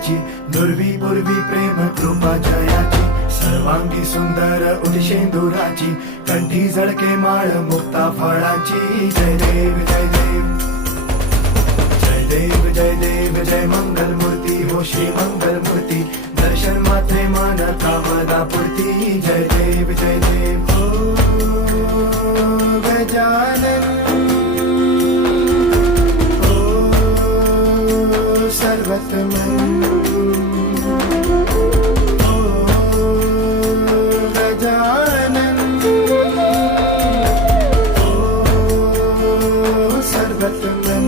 जयाची, दुर्वी पूर्वी प्रेम कृपा जयाची, सर्वांगी सुंदर उदिशेंदुराची, कंठी झळके माळ मुक्ता फळाची. जय देव जय देव जय देव जय देव जय मंगल मूर्ती हो श्री मंगल मूर्ती, दर्शन मात्रे मान कामना पूर्ती. जय देव जय देव ओ गजानन ओ सर्वतमन ओ गजानन ओ सर्वतमन.